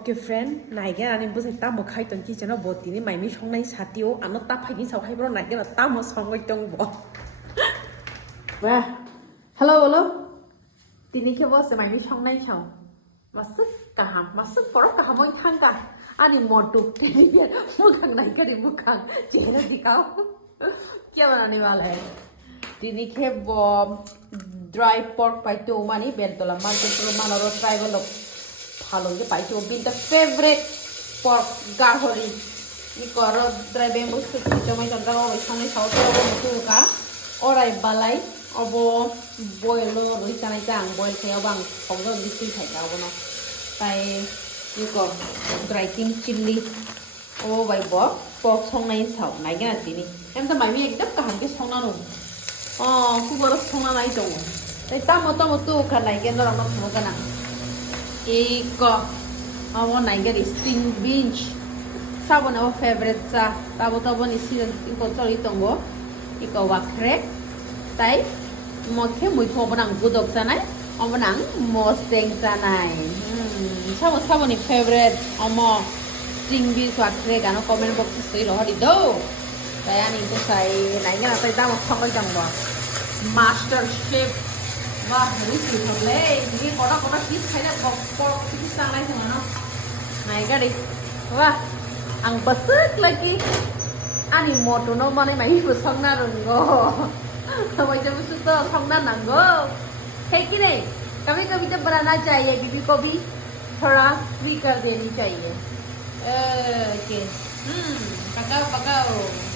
Okay, friend, naige ani buse tamo khai ton ki chano bot tini mai mi song nai satio ano ta phai ni sau hai bro naige na tamo song goi tong bo. Wa. Hello. Tini ke bose mai mi song nai chao. Masuk kaham, masuk porok kaham moi thang ka. Ani motu tini ye mukhang nai ka di mukhang. Chehra dikao. Kya banane wala hai? Tini ke bo dry pork pai to mani bentola market lo manoro tribal lo ভালো যে পাইছো বিনটা favourite pork গাহরি নি করো dry bamboo সুতি জমাই তন্ত্র ওইখানে south মুকুকা অরাই বালাই অব বয়েল রইসানাই জাং বয়েল খাইয়াও বাং সংগ বিসি খাইয়াও না তাই নি কর ড্রাই কিং চিলি ও বাই ব পর্ক সংনাই সাউ নাইগেনা দিনি এমতা মাইমি একদম কাহানকে সংনা নো খুব বড় সংনা নাই দङ তাই তামো তু খানাইগেন রং থামোগানা Iko, awo naige di sting beach. Sabo na awo favorite sa. Tabo ni season iko choli tongo. Iko wakrek. Tai mo ke mui pho banang budok sanai. Om banang mosteng sanai. Sabo ni favorite omo sting beach wakrek ano comment box sei lo hadi do. Tai ani ko sai naige na tai tamo thongoi jangbo. Master chef wah, lucu sekali. Ini kotak fish kayaknya pork fish sangat sama no. Nah, ini wah, ang besar lagi. Ani motor no mana mai busang na rungo. Macam itu tuh sang na nanggo. Hey kini, kami तो बनाना चाहिए बीबी को भी थोड़ा sweet कर देनी चाहिए. Okay, पकाओ.